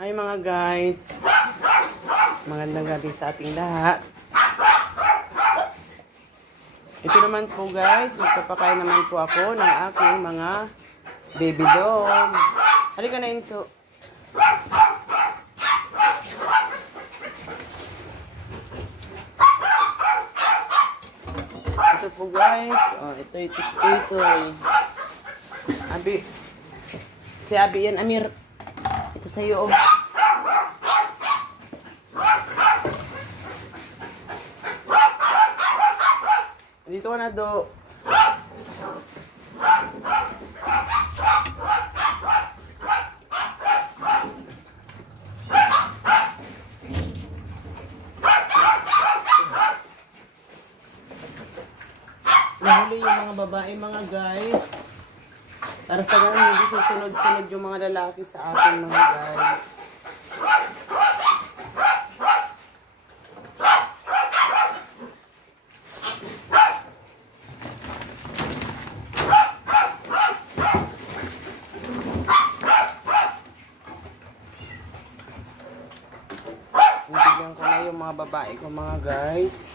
Hi mga guys. Magandang gabi sa ating lahat. Ito naman po guys, magpapakain naman po ako ng aking mga baby dog. Halika na Inso. Ito po guys. Oh, ito. Abi. Si Abi yan, Amir. Ito sa'yo, oh. Dito ka na, Do. Nahuli yung mga babae, mga guys. Para sa ganun, hindi susunod-sunod yung mga lalaki sa akin, mga guys. Bibigyan ko na yung mga babae ko, mga guys.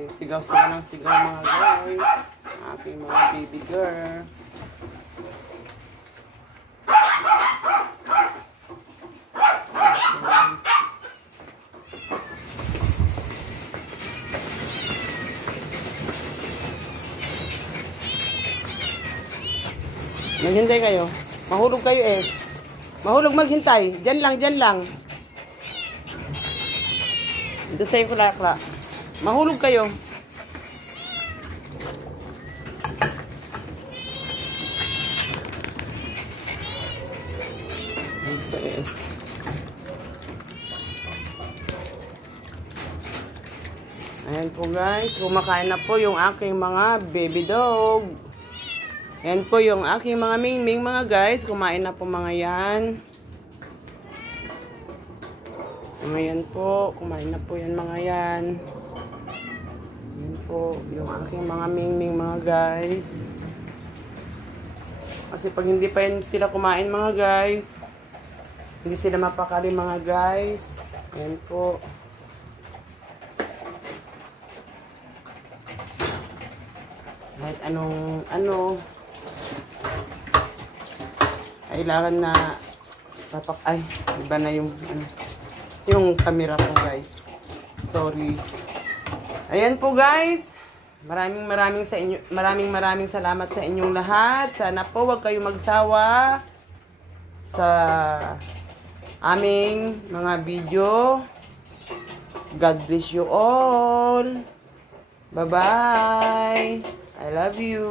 Sigaw sila ng sigaw, mga guys. Aking mga baby girl. Maghintay kayo. Mahulog kayo eh. Mahulog maghintay. Diyan lang. Ito sa'yo kulakla. Mahulog kayo. Ayan po guys, kumakain na po yung aking mga baby dog. Ayan po yung aking mga mingming, mga guys. Kumain na po mga yan. Mga yan po, kumain na po yan mga yan. Ayan po yung aking mga mingming, mga guys. Kasi pag hindi pa yan sila kumain, mga guys, hindi sila mapakali, mga guys. Ayan po. Kahit anong kailangan na ay, iba na yung camera ko, guys. Sorry. Ayan po, guys. Maraming salamat sa inyong lahat. Sana po wag kayong magsawa sa aming mga video. God bless you all. Bye-bye. I love you.